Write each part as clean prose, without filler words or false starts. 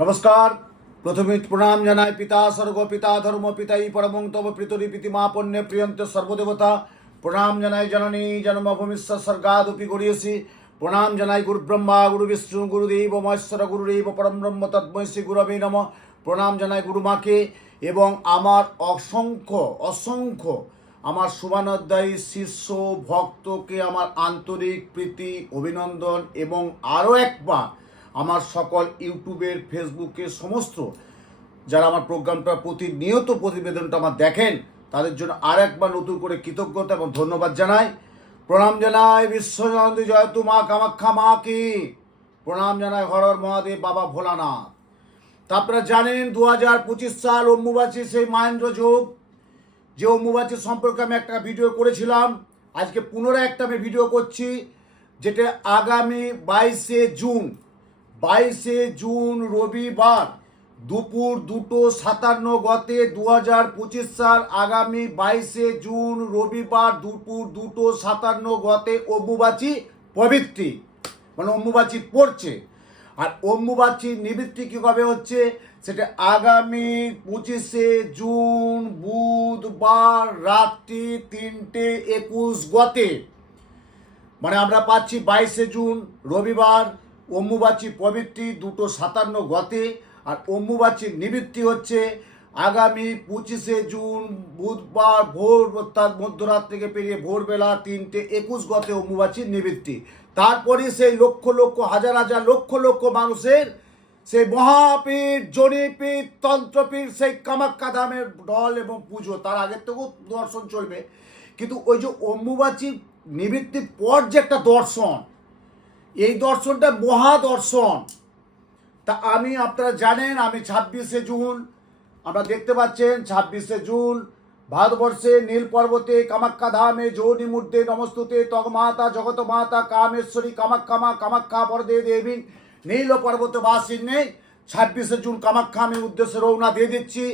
নমস্কার। প্রথমে প্রণাম জানাই পিতা স্বর্গ পিতা ধর্ম পিতাই পরমং তব পিতরি পিতিমা পণ্যে প্রিয়ন্ত সর্বদেবতা। প্রণাম জানাই জননী জন্মভূমিশ্বর স্বর্গাদপি গড়িয়েছি। প্রণাম জানাই গুরু ব্রহ্মা গুরু বিষ্ণু গুরুদেব মহেশ্বর গুরুদেব পরম ব্রহ্ম তৎময় শ্রী গুরবে নম। প্রণাম জানাই গুরুমাকে এবং আমার অসংখ্য আমার শুভানোধ্যায়ী শিষ্য ভক্তকে আমার আন্তরিক প্রীতি অভিনন্দন এবং আরও একবার আমার সকল ইউটিউবের ফেসবুকে সমস্ত যারা আমার প্রোগ্রামটা প্রতিনিয়ত প্রতিবেদনটা আমার দেখেন তাদের জন্য আর একবার নতুন করে কৃতজ্ঞতা এবং ধন্যবাদ জানাই। প্রণাম জানাই বিশ্বজয়ন্তী জয়তু মা কামাখ্যা মা কি। প্রণাম জানাই হর হর মহাদেব বাবা ভোলানাথ। তা আপনারা জানেন 2025 সাল অম্বুবাচী সেই মহেন্দ্র যোগ, যে অম্বুবাচী সম্পর্কে আমি একটা ভিডিও করেছিলাম। আজকে পুনরায় একটা আমি ভিডিও করছি, যেটা আগামী 22শে জুন রবিবার দুপুর 2:57 গতে 2025 সাল আগামী 22শে জুন রবিবার দুপুর 2:57 গতে অম্বুবাচী পবিত্রী মানে অম্বুবাচী পড়ছে। আর অম্বুবাচী নিবৃত্তি কী কবে হচ্ছে সেটা আগামী 25শে জুন বুধবার রাত্রি 3:21 গতে, মানে আমরা পাচ্ছি 22শে জুন রবিবার অম্বুবাচী পবিত্রী 2:57 গতে। আর অম্বুবাচীর নিবৃত্তি হচ্ছে আগামী 25শে জুন বুধবার ভোর অর্থাৎ মধ্যরাত থেকে পেরিয়ে ভোরবেলা 3:21 গতে অম্বুবাচীর নিবৃত্তি। তারপরে সেই লক্ষ লক্ষ হাজার হাজার লক্ষ লক্ষ মানুষের সেই মহাপীঠ জনিপীঠ তন্ত্রপীঠ সেই কামাখ্যা ধামের ঢল এবং পুজো। তার আগের থেকেও দর্শন চলবে, কিন্তু ওই যে অম্বুবাচী নিবৃত্তির পর যে একটা দর্শন, এই দর্শনটা মহাদর্শন। তা আপনারা জানেন আমি 26শে জুন আমরা দেখতে পাচ্ছেন 26শে জুন ভারতবর্ষে নীল পর্বতে কামাখ্যা ধামে যোনি মূর্তে নমস্তুতে তগমাতা জগত মাতা কামেশ্বরী কামাখ্যা মা কামাখ্যা পরদে দেবী নীল পর্বতে বাসীন নেই। 26শে জুন কামাখ্যা আমি উদ্দেশ্যে রওনা দিয়ে দিচ্ছি।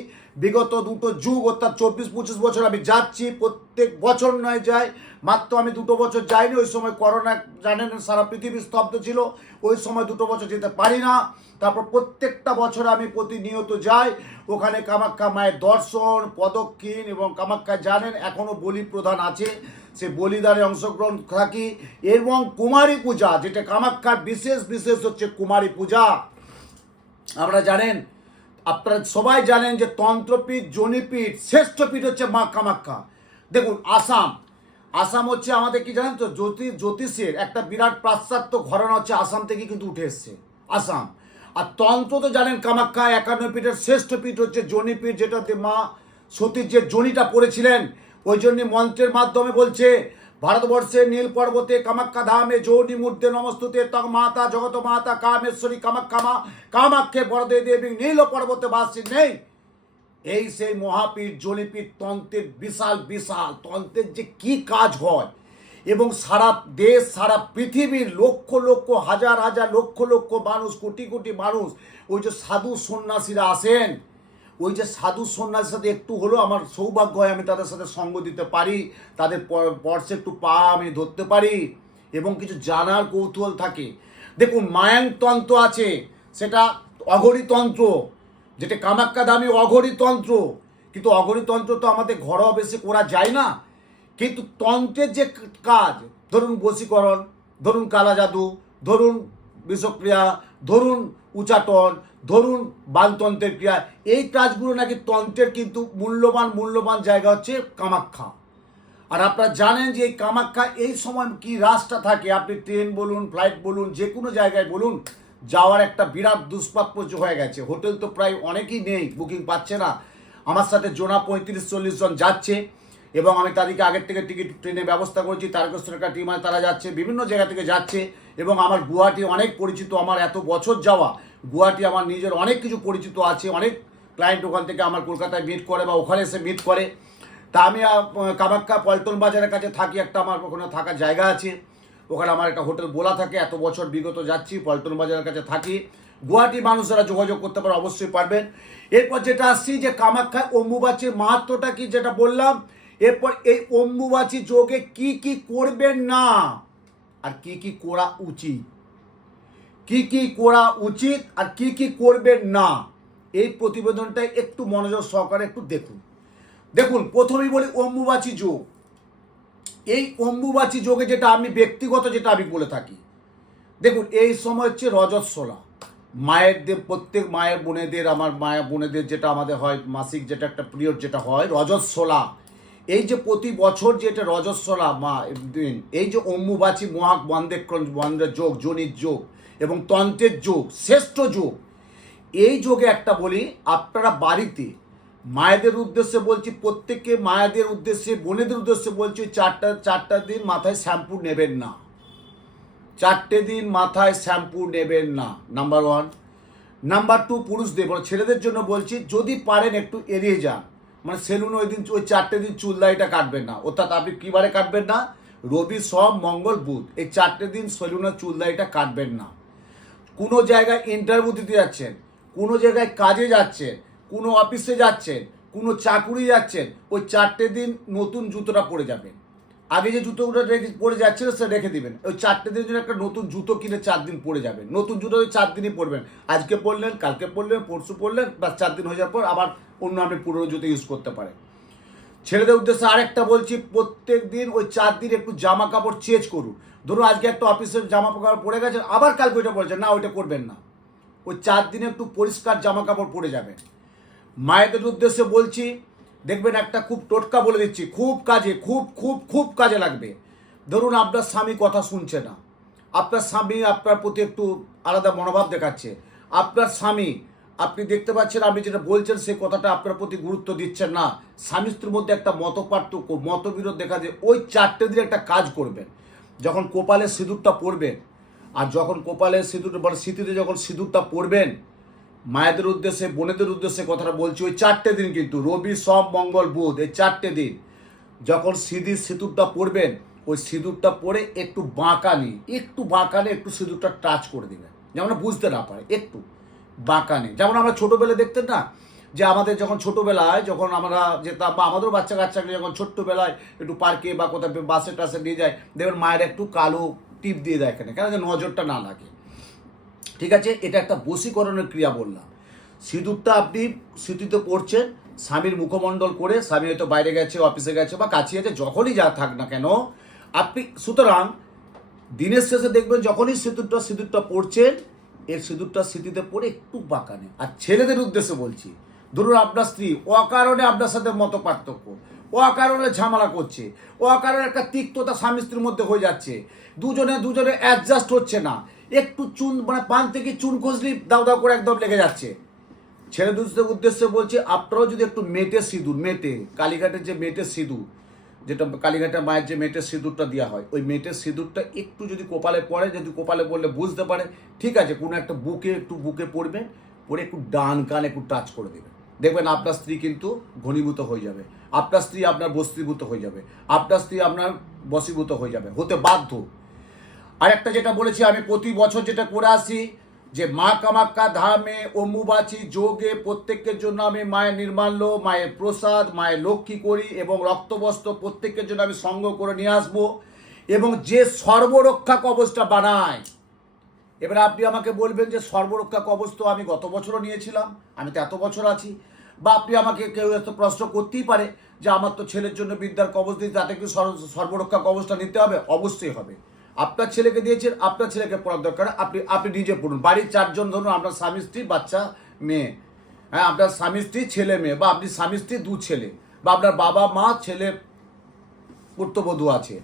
বিগত দুটো যুগ অর্থাৎ 24-25 বছর আমি যাচ্ছি, প্রত্যেক বছর নয় যাই, মাত্র আমি 2 বছর যাইনি। ওই সময় করোনা জানেন সারা পৃথিবী স্তব্ধ ছিল, ওই সময় 2 বছর যেতে পারি না। তারপর প্রত্যেকটা বছর আমি প্রতিনিয়ত যাই ওখানে কামাখ্যা মায়ের দর্শন প্রদক্ষিণ, এবং কামাখ্যা জানেন এখনও বলি প্রধান আছে, সে বলিদানে অংশগ্রহণ থাকি। এবং কুমারী পূজা, যেটা কামাখ্যার বিশেষ হচ্ছে কুমারী পূজা। আপনারা জানেন, আপনারা সবাই জানেন যে তন্ত্রপীঠ জনিপীঠ শ্রেষ্ঠ পীঠ হচ্ছে মা কামাখ্যা। দেখুন আসাম হচ্ছে আমাদের কি জানেন তো জ্যোতিষের একটা বিরাট পাশ্চাত্য ঘরানা হচ্ছে আসাম থেকে কিন্তু উঠে এসছে আসাম। আর তন্ত্র তো জানেন কামাখ্যা 51 পীঠের শ্রেষ্ঠ পীঠ হচ্ছে জনিপীঠ, যেটাতে মা সতীর যে জনিটা পড়েছিলেন ওই জন্য মন্ত্রের মাধ্যমে বলছে ভারতবর্ষে নীল পর্বতে কামাখ্যা ধামে যোনি মূর্তে নমস্তুতে তগ মাতা জগত মাতা কামেশ্বরী কামাখ্যা মা কামাখ্যে পরদে দেবী নীল পর্বতে বাসী নেই। এই সেই মহাপীঠ জনিপীঠ তন্ত্রের বিশাল তন্ত্রের যে কি কাজ হয়, এবং সারা দেশ সারা পৃথিবীর লক্ষ লক্ষ হাজার হাজার লক্ষ লক্ষ মানুষ কোটি কোটি মানুষ ওই যে সাধু সন্ন্যাসীরা আসেন, ওই যে সাধু সন্ন্যাসীর সাথে একটু হলেও আমার সৌভাগ্য হয় আমি তাদের সাথে সঙ্গ দিতে পারি, তাদের পর্শে একটু পা আমি ধরতে পারি এবং কিছু জানার কৌতূহল থাকে। দেখুন মায়াংতন্ত্র আছে, সেটা অঘরীতন্ত্র, যেটা কামাখ্যা ধামে অঘরীতন্ত্র, কিন্তু অঘরীতন্ত্র তো আমাদের ঘরোয়া বেশি করা যায় না। কিন্তু তন্ত্রের যে কাজ, ধরুন বশীকরণ, ধরুন কালা জাদু, ধরুন বিষক্রিয়া, ধরুন উচাটন, ধরুন বানতন্ত্রের ক্রিয়া, এই কাজগুলো নাকি তন্ত্রের কিন্তু মূল্যবান জায়গা হচ্ছে কামাখ্যা। আর আপনারা জানেন যে এই কামাখ্যা এই সময় কি রাস্তা থাকে, আপনি ট্রেন বলুন ফ্লাইট বলুন যে কোনো জায়গায় বলুন যাওয়ার একটা বিরাট দুষ্প্রাপ্য হয়ে গেছে। হোটেল তো প্রায় অনেকেই নেই, বুকিং পাচ্ছে না। আমার সাথে জোনা 35-40 জন যাচ্ছে এবং আমি তাদেরকে আগের থেকে টিকিট ট্রেনের ব্যবস্থা করেছি। তারকেশ্বর টিম আছে, তারা যাচ্ছে বিভিন্ন জায়গা থেকে যাচ্ছে। এবং আমার গুয়াহাটি অনেক পরিচিত, আমার এত বছর যাওয়া গুয়াহাটি আমার নিজের অনেক কিছু পরিচিত আছে, অনেক ক্লায়েন্ট ওখান থেকে আমার কলকাতায় মিট করে বা ওখানে এসে মিট করে। তা আমি কামাখ্যা পল্টন বাজারের কাছে থাকি, একটা আমার ওখানে থাকার জায়গা আছে, ওখানে আমার একটা হোটেল বলা থাকে। এত বছর বিগত যাচ্ছি, পল্টন বাজারের কাছে থাকি। গুয়াহাটি মানুষেরা যোগাযোগ করতে পারে, অবশ্যই পারবেন। এরপর যেটা আসছি যে কামাখ্যা অম্বুবাচীর মাহাত্ম্যটা কি যেটা বললাম, এরপর এই অম্বুবাচী যোগে কি কি করবেন না আর কি কি করা উচিত, কি কি করা উচিত আর কি কি করবেন না, এই প্রতিবেদনটা একটু মনোযোগ সহকারে একটু দেখুন। দেখুন, প্রথমেই বলি অম্বুবাচী যোগ। এই অম্বুবাচী যোগে যেটা আমি ব্যক্তিগত যেটা আমি বলে থাকি, দেখুন এই সময় হচ্ছে রজস্বলা। মায়েরদের, প্রত্যেক মায়ের বোনেদের, আমার মায়ের বোনেদের যেটা আমাদের হয় মাসিক যেটা একটা পিরিয়ড যেটা হয় রজস্বলা, এই যে প্রতি বছর যেটা রজস্বলা দিন, এই যে অম্বুবাচী মহা বন্দের যোগ, জনির যোগ এবং তন্ত্রের যোগ, শ্রেষ্ঠ যোগ। এই যোগে একটা বলি, আপনারা বাড়িতে মায়েদের উদ্দেশ্যে বলছি, প্রত্যেককে মায়েদের উদ্দেশ্যে, বোনেদের উদ্দেশ্যে বলছি, চারটা দিন মাথায় শ্যাম্পু নেবেন না। 4টে দিন মাথায় শ্যাম্পু নেবেন না, নাম্বার 1। নাম্বার 2, পুরুষদের ছেলেদের জন্য বলছি, যদি পারেন একটু এড়িয়ে যান, মানে সেলুনে ওই দিন ওই 4টে দিন চুল দাড়িটা কাটবেন না। অর্থাৎ আপনি কী বারে কাটবেন না? রবি, সোম, মঙ্গল, বুধ, এই 4টে দিন সেলুনে চুল দাড়িটা কাটবেন না। কোনো জায়গায় ইন্টারভিউ দিতে যাচ্ছেন, কোনো জায়গায় কাজে যাচ্ছেন, কোনো অফিসে যাচ্ছেন, কোনো চাকুরি যাচ্ছেন, ওই 4টে দিন নতুন জুতোটা পরে যাবেন। আগে যে জুতোগুলো পরে যাচ্ছিল সেটা রেখে দিবেন। ওই 4টে দিনের জন্য একটা নতুন জুতো কিনে 4 দিন পরে যাবেন। নতুন জুতো ওই 4 দিনই পরবেন। আজকে পরলেন, কালকে পরলেন, পরশু পরলেন, বা 4 দিন হয়ে যাওয়ার পর আবার অন্য আপনি পুরনো জুতো ইউজ করতে পারেন। ছেলেদের উদ্দেশ্যে আরেকটা বলছি, প্রত্যেক দিন ওই 4 দিন একটু জামা কাপড় চেঞ্জ করুন। ধরুন আজকে একটা অফিসের জামা কাপড় পরে গেছেন, আবার কালকে ওইটা পরেছেন, না ওইটা করবেন না। ওই 4 দিনে একটু পরিষ্কার জামা কাপড় পরে যাবেন। মায়েদের উদ্দেশ্যে বলছি, দেখবেন একটা খুব টোটকা বলে দিচ্ছি, খুব কাজে, খুব খুব খুব কাজে লাগবে। ধরুন আপনার স্বামী কথা শুনছে না, আপনার স্বামী আপনার প্রতি একটু আলাদা মনোভাব দেখাচ্ছে, আপনার স্বামী, আপনি দেখতে পাচ্ছেন আপনি যেটা বলছেন সেই কথাটা আপনার প্রতি গুরুত্ব দিচ্ছেন না, স্বামী স্ত্রীর মধ্যে একটা মতপার্থক্য, মতবিরোধ দেখা যায়, ওই 4টে দিন একটা কাজ করবেন। যখন কপালে সিঁদুরটা পরবেন, আর যখন কপালে সিঁদুর স্মৃতিতে যখন সিঁদুরটা পরবেন, মায়েদের উদ্দেশ্যে, বোনেদের উদ্দেশ্যে কথাটা বলছি, ওই 4টে দিন কিন্তু রবি, সোম, মঙ্গল, বুধ, এই 4টে দিন যখন সিঁদুরটা পরবেন, ওই সিঁদুরটা পরে একটু বাঁকানি, একটু সিঁদুরটা টাচ করে দেবেন, যেমন বুঝতে না পারে, একটু বাঁকানি। যেমন আমরা ছোটোবেলায় দেখতেন না, যে আমাদের যখন ছোটোবেলায় যখন আমরা যেতাম, বা আমাদেরও বাচ্চা কাচ্চাকে যখন ছোট্টবেলায় একটু পার্কে বা কোথাও বাসে টাসে নিয়ে যায়, দেখবেন মায়ের একটু কালো টিপ দিয়ে দেয় এখানে, কেন যে নজরটা না লাগে। ঠিক আছে, এটা একটা বশীকরণের ক্রিয়া বললাম। সিঁদুরটা আপনি স্মৃতিতে পড়ছেন, স্বামীর মুখমণ্ডল করে, স্বামী হয়তো বাইরে গেছে, অফিসে গেছে বা কাছে গেছে, যখনই যা থাক না কেন আপনি, সুতরাং দিনের শেষে দেখবেন যখনই সিঁদুরটা পড়ছেন, এর সিঁদুরটা স্মৃতিতে পড়ে একটু বাঁকানে। আর ছেলেদের উদ্দেশ্যে বলছি, ধরুন আপনার স্ত্রী অকারণে আপনার সাথে মত পার্থক্য, অকারণে ঝামেলা করছে, অকারণে একটা তিক্ততা স্বামী স্ত্রীর মধ্যে হয়ে যাচ্ছে, দুজনে অ্যাডজাস্ট হচ্ছে না, একটু চুন মানে পান থেকে চুন খসলি দাও দাও করে একদম লেগে যাচ্ছে। ছেলেদের উদ্দেশ্যে বলছি, আপনারাও যদি একটু মেটে সিঁদুর, মেটে কালীঘাটের যে মেটের সিঁদুর, যেটা কালীঘাটের মায়ের যে মেটের সিঁদুরটা দেওয়া হয়, ওই মেটের সিঁদুরটা একটু যদি কপালে পড়ে, যদি কপালে পড়লে বুঝতে পারে, ঠিক আছে, কোনো একটা বুকে পড়বেন, পরে একটু ডান কান একটু টাচ করে দেবেন, দেখবেন আপনার স্ত্রী কিন্তু ঘনীভূত হয়ে যাবে, আপনার স্ত্রী আপনার বশীভূত হয়ে যাবে, আপনার স্ত্রী আপনার বশীভূত হয়ে যাবে, হতে বাধ্য। আর একটা যেটা বলেছি আমি প্রতি বছর যেটা করে আসি, যে মা কামাখ্যা ধামে অম্বুবাচী যোগে প্রত্যেকের জন্য আমি মায়ের নির্মাল্য, মায়ের প্রসাদ, মায়ের লক্ষ্মী করি এবং রক্তবস্ত্র প্রত্যেকের জন্য আমি সংগ্রহ করে নিয়ে আসবো, এবং যে সর্বরক্ষা কবচটা বানায়। এবার আপনি আমাকে বলবেন যে সর্বরক্ষা কবচ তো আমি গত বছরও নিয়েছিলাম, আমি তো এত বছর আছি, বা আপনি আমাকে কেউ এত প্রশ্ন করতেই পারে যে আমার তো ছেলের জন্য বিদ্যার কবচ দিতে, তাতে কি সর্বরক্ষা কবচটা নিতে হবে? অবশ্যই হবে। আপনার ছেলেকে দিয়েছেন, আপনার ছেলেকে পড়ার দরকার, আপনি নিজে পড়ুন। বাড়ির 4 জন, ধরুন আপনার স্বামী স্ত্রী বাচ্চা মেয়ে, হ্যাঁ আপনার স্বামী স্ত্রী ছেলে মেয়ে, বা আপনি স্বামী স্ত্রী 2 ছেলে, বা আপনার বাবা মা ছেলে পুত্রবধূ আছে,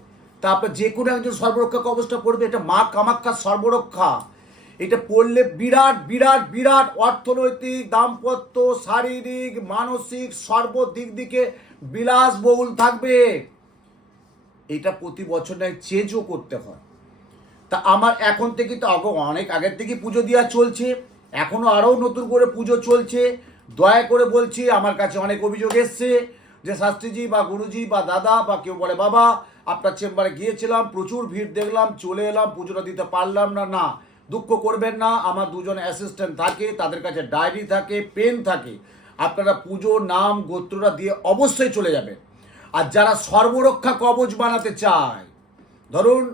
তা আপনার যে কোনো একজন সর্বরক্ষা কবচটা পড়বে। এটা মা কামাখ্যার সর্বরক্ষা, এটা পড়লে বিরাট বিরাট বিরাট অর্থনৈতিক, দাম্পত্য, শারীরিক, মানসিক সর্বদিক দিকে বিলাসবহুল থাকবে। এটা প্রতি বছর নয়, চেঞ্জও করতে হয়। তা আমার এখন থেকে তো অনেক আগের থেকে পুজো দেওয়া চলছে, এখনও আরও নতুন করে পুজো চলছে। দয়া করে বলছি, আমার কাছে অনেক অভিযোগ এসছে যে শাস্ত্রীজি বা গুরুজি বা দাদা বা কেউ বলে বাবা আপনার চেম্বারে গিয়েছিলাম, প্রচুর ভিড় দেখলাম, চলে এলাম, পুজোটা দিতে পারলাম না। না, দুঃখ করবেন না, আমার 2 জন অ্যাসিস্ট্যান্ট থাকে, তাদের কাছে ডায়েরি থাকে, পেন থাকে, আপনারা পুজো নাম গোত্রটা দিয়ে অবশ্যই চলে যাবেন। আর যারা সর্বরক্ষা কবচ বানাতে চায়, ধরুন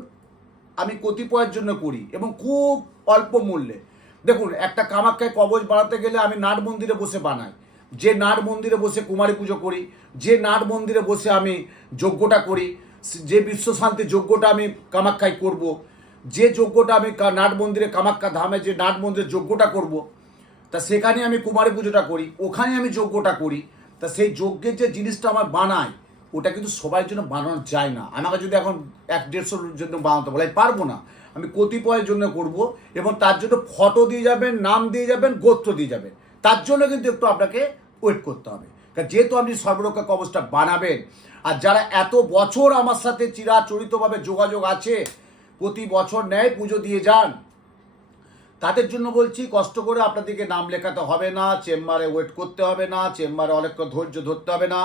আমি কতিপয়ের জন্য করি এবং খুব অল্প মূল্যে। দেখুন, একটা কামাখ্যায় কবচ বানাতে গেলে আমি নাট মন্দিরে বসে বানাই, যে নাট মন্দিরে বসে কুমারী পুজো করি, যে নাট মন্দিরে বসে আমি যজ্ঞটা করি, যে বিশ্বশান্তি যজ্ঞটা আমি কামাখ্যায় করব, যে যজ্ঞটা আমি নাট মন্দিরে কামাখ্যা ধামে যে নাট মন্দিরে যজ্ঞটা করব, তা সেখানে আমি কুমারী পুজোটা করি, ওখানে আমি যজ্ঞটা করি। তা সেই যজ্ঞের যে জিনিসটা আমার বানাই, ওটা কিন্তু সবার জন্য বানানো যায় না। আমাকে যদি এখন 100-150 জন্য বানাতে বলে, আমি পারবো না। আমি কতিপয়ের জন্য করব এবং তার জন্য ফটো দিয়ে যাবেন, নাম দিয়ে যাবেন, গোত্র দিয়ে যাবেন। তার জন্য কিন্তু একটু আপনাকে ওয়েট করতে হবে, কারণ যেহেতু আপনি সর্বরক্ষা কবচটা বানাবেন, আর যারা এত বছর আমার সাথে চিরাচরিতভাবে যোগাযোগ আছে, প্রতি বছর ন্যায় পুজো দিয়ে যান, তাদের জন্য বলছি, কষ্ট করে আপনাদেরকে নাম লেখাতে হবে না, চেম্বারে ওয়েট করতে হবে না, চেম্বারে অনেকক্ষণ ধৈর্য ধরতে হবে না।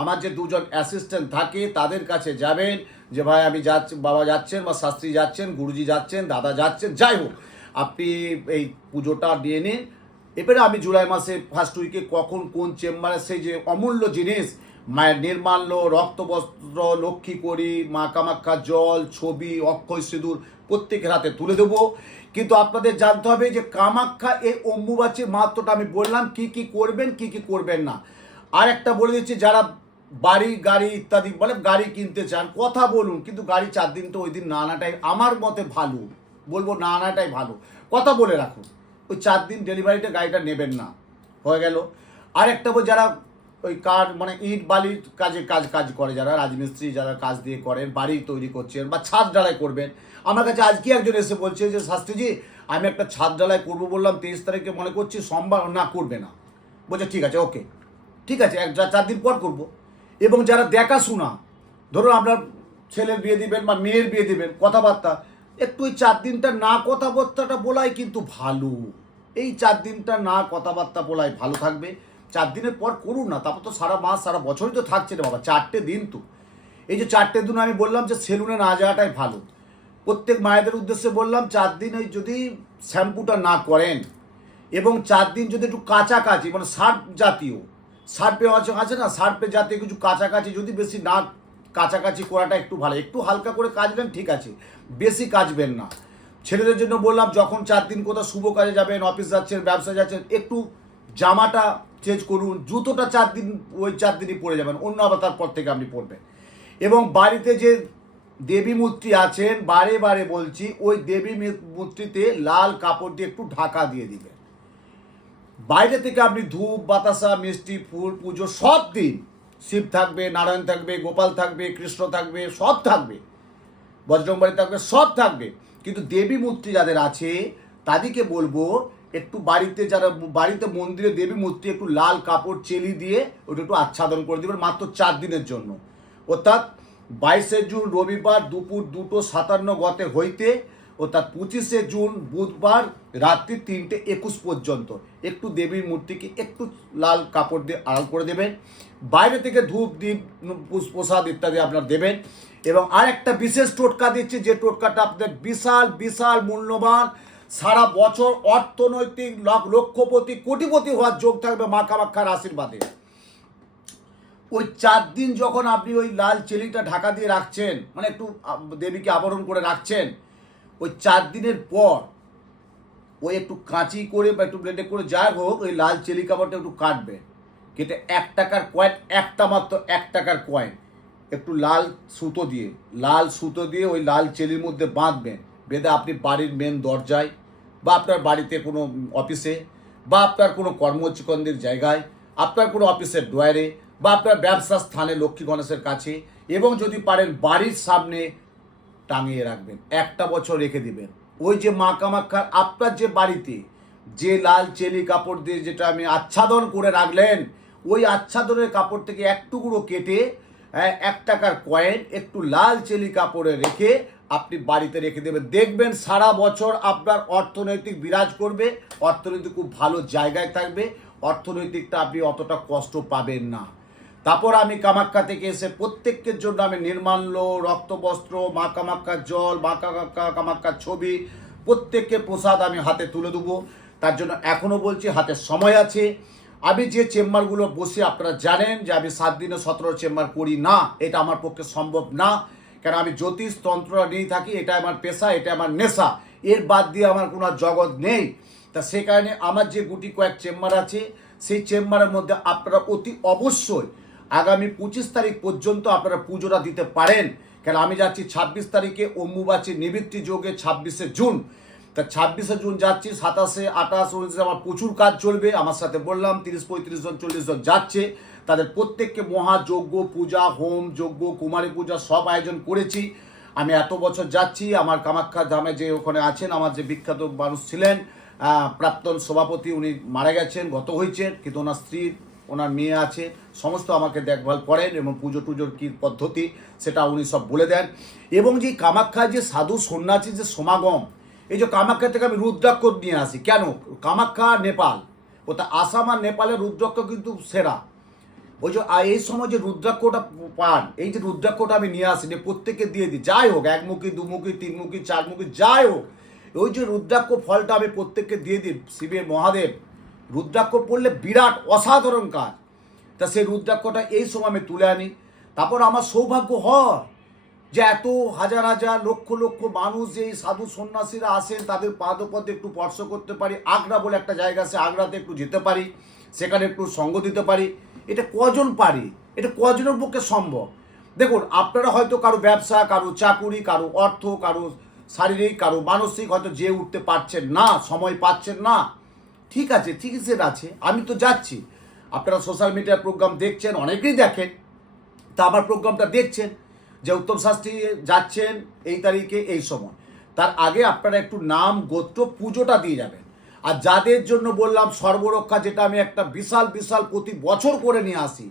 আমার যে দুজন অ্যাসিস্ট্যান্ট থাকে তাদের কাছে যাবেন, যে ভাই আমি যাচ্ছি, বাবা যাচ্ছেন বা শাস্ত্রী যাচ্ছেন, গুরুজি যাচ্ছেন, দাদা যাচ্ছেন, যাই হোক, আপনি এই পুজোটা দিয়ে নিন। এবারে আমি জুলাই মাসে ফার্স্ট উইকে কখন কোন চেম্বারে সেই যে অমূল্য জিনিস, মায়ের নির্মাল্য, রক্তবস্ত্র, লক্ষ্মী করি, মা কামাখ্যার জল, ছবি, অক্ষয় সিঁদুর প্রত্যেকের হাতে তুলে দেবো। কিন্তু আপনাদের জানতে হবে যে কামাখ্যা এই অম্বুবাচীর মাহাত্ম্যটা আমি বললাম, কি কি করবেন, কি কি করবেন না। আর একটা বলে দিচ্ছি, যারা বাড়ি গাড়ি ইত্যাদি বলে গাড়ি কিনতে চান, কথা বলুন, কিন্তু গাড়ি 4 দিন তো ওই দিন না আনাটাই আমার মতে ভালো, বলবো না আনাটাই ভালো, কথা বলে রাখুন। ওই 4 দিন ডেলিভারিতে গাড়িটা নেবেন না, হয়ে গেল। আর একটা যারা ওই কাঠ মানে ইট বালির কাজ করে, যারা রাজমিস্ত্রি যারা কাজ দিয়ে করেন, বাড়ি তৈরি করছেন বা ছাদ ঢালাই করবেন, আমার কাছে আজকে একজন এসে বলছে যে শাস্ত্রীজি আমি একটা ছাদ ঢালাই করবো, বললাম 23 তারিখে মনে করছি সোমবার, না করবে না, বলছে ঠিক আছে, ওকে ঠিক আছে, 4 দিন পর করবো। এবং যারা দেখাশোনা, ধরুন আপনার ছেলের বিয়ে দিবেন বা মেয়ের বিয়ে দিবেন, কথাবার্তা একটু ওই 4 দিনটা না কথাবার্তাটা বলাই কিন্তু ভালো, এই 4 দিনটা না কথাবার্তা বলাই ভালো থাকবে। 4 দিনের পর করুন না, তারপর তো সারা মাস সারা বছরই তো থাকছে রে বাবা, 4টে দিন তো। এই যে 4টে দিন আমি বললাম যে সেলুনে না যাওয়াটাই ভালো, প্রত্যেক মায়েদের উদ্দেশ্যে বললাম 4 দিন ওই যদি শ্যাম্পুটা না করেন এবং 4 দিন যদি একটু কাছাকাছি মানে সার্ফ জাতীয়, সার্ফে আছে না, সার্ফে জাতীয় কিছু কাছাকাছি, যদি বেশি না কাছাকাছি করাটা একটু ভালো, একটু হালকা করে কাচবেন ঠিক আছে, বেশি কাচবেন না। ছেলেদের জন্য বললাম যখন 4 দিন কোথাও শুভ কাজে যাবেন, অফিস যাচ্ছেন, ব্যবসা যাচ্ছেন, একটু জামাটা চেঞ্জ করুন, জুতোটা 4 দিন ওই 4 দিনই পরে যাবেন, অন্য আবার তারপর থেকে আপনি পরবেন। এবং বাড়িতে যে দেবী মূর্তি আছেন, বারে বারে বলছি, ওই দেবী মূর্তিতে লাল কাপড় দিয়ে একটু ঢাকা দিয়ে দিবেন। বাইরে থেকে আপনি ধূপ বাতাসা মিষ্টি ফুল পুজো সব দিন, শিব থাকবে, নারায়ণ থাকবে, গোপাল থাকবে, কৃষ্ণ থাকবে, সব থাকবে, বজরংবলী থাকবে, সব থাকবে। কিন্তু দেবী মূর্তি যাদের আছে তাদেরকে বলবো একটু বাড়িতে, যারা বাড়িতে মন্দিরে দেবী মূর্তি, একটু লাল কাপড় চেলি দিয়ে ওটা একটু আচ্ছাদন করে দেবেন মাত্র 4 দিনের জন্য। অর্থাৎ 22শে জুন রবিবার দুপুর 2:57 গতে হইতে অর্থাৎ 25শে জুন বুধবার রাত্রি 3:21 পর্যন্ত একটু দেবীর মূর্তিকে একটু লাল কাপড় দিয়ে আড়াল করে দেবেন। বাইরে থেকে ধূপ দ্বীপ প্রসাদ ইত্যাদি আপনার দেবেন। এবং আর একটা বিশেষ টোটকা দিচ্ছি, যে টোটকাটা আপনাদের বিশাল বিশাল মূল্যবান, সারা বছর অর্থনৈতিক লক্ষপতি কোটিপতি হওয়ার যোগ থাকবে মা কামাখ্যার আশীর্বাদে। ওই 4 দিন যখন আপনি ওই লাল চেলিটা ঢাকা দিয়ে রাখছেন, মানে একটু দেবীকে আবরণ করে রাখছেন, ওই 4 দিনের পর ওই একটু কাঁচি করে বা একটু ব্লেডে করে যাই হোক, ওই লাল চেলি কাপড়টা একটু কাটবেন, কেটে 1 টাকার কয়েন, একটা মাত্র 1 টাকার কয়েন, একটু লাল সুতো দিয়ে ওই লাল চেলির মধ্যে বাঁধবেন। বেঁধে আপনি বাড়ির মেন দরজায় বা আপনার বাড়িতে কোনো অফিসে বা আপনার কোনো কর্মচন্দ্রের জায়গায়, আপনার কোনো অফিসের ড্রয়ারে বা আপনার ব্যবসা স্থানে লক্ষ্মী গণেশের কাছে, এবং যদি পারেন বাড়ির সামনে টাঙিয়ে রাখবেন, 1টা বছর রেখে দিবেন। ওই যে মা কামাখ্যার আপনার যে বাড়িতে যে লাল চেলি কাপড় দিয়ে যেটা আমি আচ্ছাদন করে রাখলেন, ওই আচ্ছাদনের কাপড় থেকে এক টুকরো কেটে 1 টাকার কয়েন একটু লাল চেলি কাপড়ে রেখে আপনি বাড়িতে রেখে দেবেন। দেখবেন সারা বছর আপনার অর্থনৈতিক বিরাজ করবে, অর্থনৈতিক খুব ভালো জায়গায় থাকবে, অর্থনৈতিকটা আপনি অতটা কষ্ট পাবেন না। তারপর আমি কামাখ্যা থেকে এসে প্রত্যেকের জন্য আমি নির্মাল্য, রক্তবস্ত্র, মা কামাখ্যার জল, মা কামাখ্যার ছবি, প্রত্যেককে প্রসাদ আমি হাতে তুলে দেবো। তার জন্য এখনও বলছি হাতে সময় আছে। আমি যে চেম্বারগুলো বসে, আপনারা জানেন যে আমি 7 দিনে 17 চেম্বার করি না, এটা আমার পক্ষে সম্ভব না, কেন আমি জ্যোতিষ তন্ত্র নিয়েই থাকি, এটা আমার পেশা, এটা আমার নেশা, এর বাদ দিয়ে আমার কোনো জগৎ নেই। তা সে কারণে আমার যে গুটি কয়েক চেম্বার আছে, সেই চেম্বারের মধ্যে আপনারা অতি অবশ্যই আগামী 25 তারিখ পর্যন্ত আপনারা পুজোটা দিতে পারেন। কেন আমি যাচ্ছি 26 তারিখে অম্বুবাচী নিবৃত্তি যোগে 26শে জুন। তা 26শে জুন যাচ্ছি, 27শে 28 29 আমার প্রচুর কাজ চলবে। আমার সাথে বললাম 30-35 জন 40 জন যাচ্ছে, তাদের প্রত্যেককে মহাযজ্ঞ, পূজা, হোম যজ্ঞ, কুমারী পূজা সব আয়োজন করেছি। আমি এত বছর যাচ্ছি। আমার কামাখ্যা ধামে যে ওখানে আছেন, আমার যে বিখ্যাত মানুষ ছিলেন, প্রাক্তন সভাপতি, উনি মারা গেছেন, গত হয়েছেন, কিন্তু ওনার স্ত্রী, ওনার মেয়ে আছে, সমস্ত আমাকে দেখভাল করেন এবং পুজো টুজোর কী পদ্ধতি সেটা উনি সব বলে দেন। এবং যে কামাখ্যায় যে সাধু সন্ন্যাসী যে সমাগম, এই যে কামাখ্যা থেকে আমি রুদ্রাক্ষ নিয়ে আসি, কেন? কামাখ্যা নেপাল, ওটা আসাম আর নেপালের রুদ্রাক্ষ কিন্তু সেরা। ওই যে এই সময় যে রুদ্রাক্ষটা পান, এই যে রুদ্রাক্ষটা আমি নিয়ে আসি, প্রত্যেককে দিয়ে দিই, যাই হোক, একমুখী, দুমুখী, তিনমুখী, চারমুখী, যাই হোক, ওই যে রুদ্রাক্ষ ফলটা আমি প্রত্যেককে দিয়ে দিই। শিবের মহাদেব রুদ্রাক্ষ পড়লে বিরাট অসাধারণ কাজ। তা সেই রুদ্রাক্ষটা এই সময় আমি তুলে আনি। তারপর আমার সৌভাগ্য হয় যে এত হাজার হাজার লক্ষ লক্ষ মানুষ যে এই সাধু সন্ন্যাসীরা আসেন, তাদের পাদপদে একটু স্পর্শ করতে পারি। আগ্রা বলে একটা জায়গা আছে, আগ্রাতে একটু যেতে পারি, সেখানে একটু সঙ্গ দিতে পারি। এটা কজন পারি? এটা কজনের পক্ষে সম্ভব? দেখুন, আপনারা হয়তো কারো ব্যবসা, কারো চাকুরি, কারো অর্থ, কারো শারীরিক, কারো মানসিক হয়তো যে উঠতে পারছেন না, সময় পাচ্ছেন না। ঠিক আছে, চিকিৎসা আছে, আমি তো যাচ্ছি। আপনারা সোশ্যাল মিডিয়ার প্রোগ্রাম দেখছেন, অনেকেই দেখেন, তা আমার প্রোগ্রামটা দেখছেন যে উত্তম শাস্ত্রী যাচ্ছেন এই তারিখে এই সময়। তার আগে আপনারা একটু নাম গোত্র পুজোটা দিয়ে যাবেন। আর যাদের জন্য বললাম সর্বরক্ষা, যেটা আমি একটা বিশাল বিশাল প্রতি বছর করে নিয়ে আসি,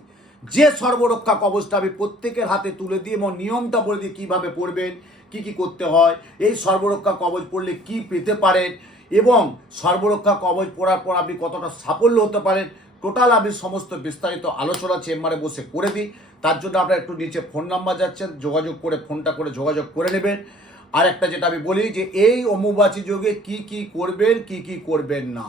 যে সর্বরক্ষা কবচটা আমি প্রত্যেকের হাতে তুলে দিয়ে এবং নিয়মটা বলে দিই কীভাবে পড়বেন, কি কি করতে হয়, এই সর্বরক্ষা কবচ পড়লে কি পেতে পারেন এবং সর্বরক্ষা কবচ পড়ার পর আপনি কতটা সাফল্য হতে পারেন, টোটাল আমি সমস্ত বিস্তারিত আলোচনা চেম্বারে বসে করে দিই। তার জন্য আপনারা একটু নিচে ফোন নাম্বার যাচ্ছেন, যোগাযোগ করে ফোনটা করে যোগাযোগ করে নেবেন। আর একটা যেটা আমি বলি যে এই অম্বুবাচী যোগে কি কি করবেন, কি কি করবেন না,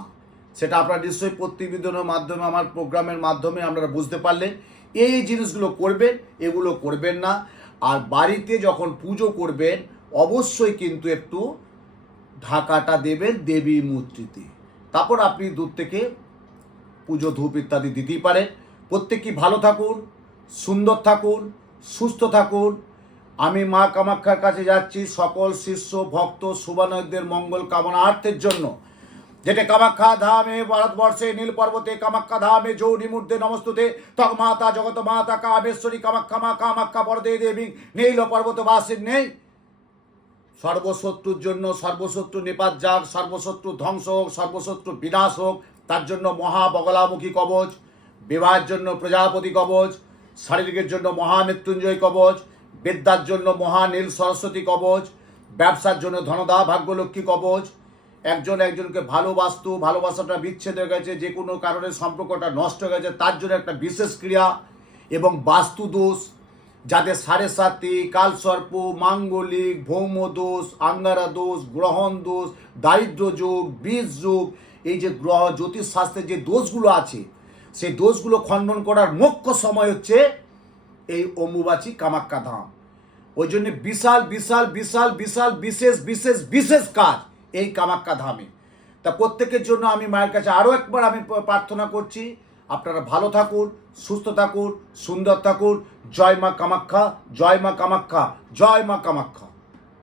সেটা আপনারা নিশ্চয়ই প্রতিবেদনের মাধ্যমে, আমার প্রোগ্রামের মাধ্যমে আপনারা বুঝতে পারলেন। এই জিনিসগুলো করবেন, এগুলো করবেন না। আর বাড়িতে যখন পুজো করবেন অবশ্যই কিন্তু একটু ঢাকাটা দেবেন দেবী মূর্তিতে। তারপর আপনি দূর থেকে পুজো ধূপ ইত্যাদি দিতেই পারেন। প্রত্যেকেই ভালো থাকুন, সুন্দর থাকুন, সুস্থ থাকুন। আমি মা কামাখ্যার কাছে যাচ্ছি সকল শিষ্য ভক্ত শুভানয়দের মঙ্গল কামনার্থের জন্য। যেটা কামাখ্যা ধামে ভারতবর্ষে নীল পর্বতে কামাখ্যা ধামে যৌনি মূর্তে নমস্তুতে তক মাতা জগত মাতা কামেশ্বরী কামাখ্যা মা কামাখ্যা বরদে দেবী নীল পর্বত বাসীর নেই। সর্বশত্রুর জন্য সর্বশত্রু নিপাত যাক, সর্বশত্রু ধ্বংস হোক, সর্বশত্রু বিনাশ হোক, তার জন্য মহা বগলামুখী কবচ, বিবাহের জন্য প্রজাপতি কবচ, শারীরিকের জন্য মহামৃত্যুঞ্জয় কবচ, বিদ্যার জন্য মহানীল সরস্বতী কবচ, ব্যবসার জন্য ধনদা ভাগ্যলক্ষ্মী কবচ। একজন একজনকে ভালোবাসতো, ভালোবাসাটা বিচ্ছেদ হয়ে গেছে, যে কোনো কারণে সম্পর্কটা নষ্ট হয়ে গেছে, তার জন্য একটা বিশেষ ক্রিয়া। এবং বাস্তু দোষ, যাদের সাড়ে সাতি, কালসর্প, মাঙ্গলিক, ভৌম দোষ, আঙ্গারা দোষ, গ্রহণ দোষ, দারিদ্র যোগ, বীজ যোগ, এই যে গ্রহ জ্যোতিষশাস্ত্রের যে দোষগুলো আছে, সেই দোষগুলো খণ্ডন করার মুখ্য সময় হচ্ছে এই অম্বুবাচী কামাখ্যা ধাম। ওই জন্য বিশাল বিশাল বিশাল বিশাল বিশেষ বিশেষ বিশেষ কাজ এই কামাখ্যা ধামে। তা প্রত্যেকের জন্য আমি মায়ের কাছে আরও একবার আমি প্রার্থনা করছি, আপনারা ভালো থাকুন, সুস্থ থাকুন, সুন্দর থাকুন। জয় মা কামাখ্যা, জয় মা কামাখ্যা, জয় মা কামাখ্যা।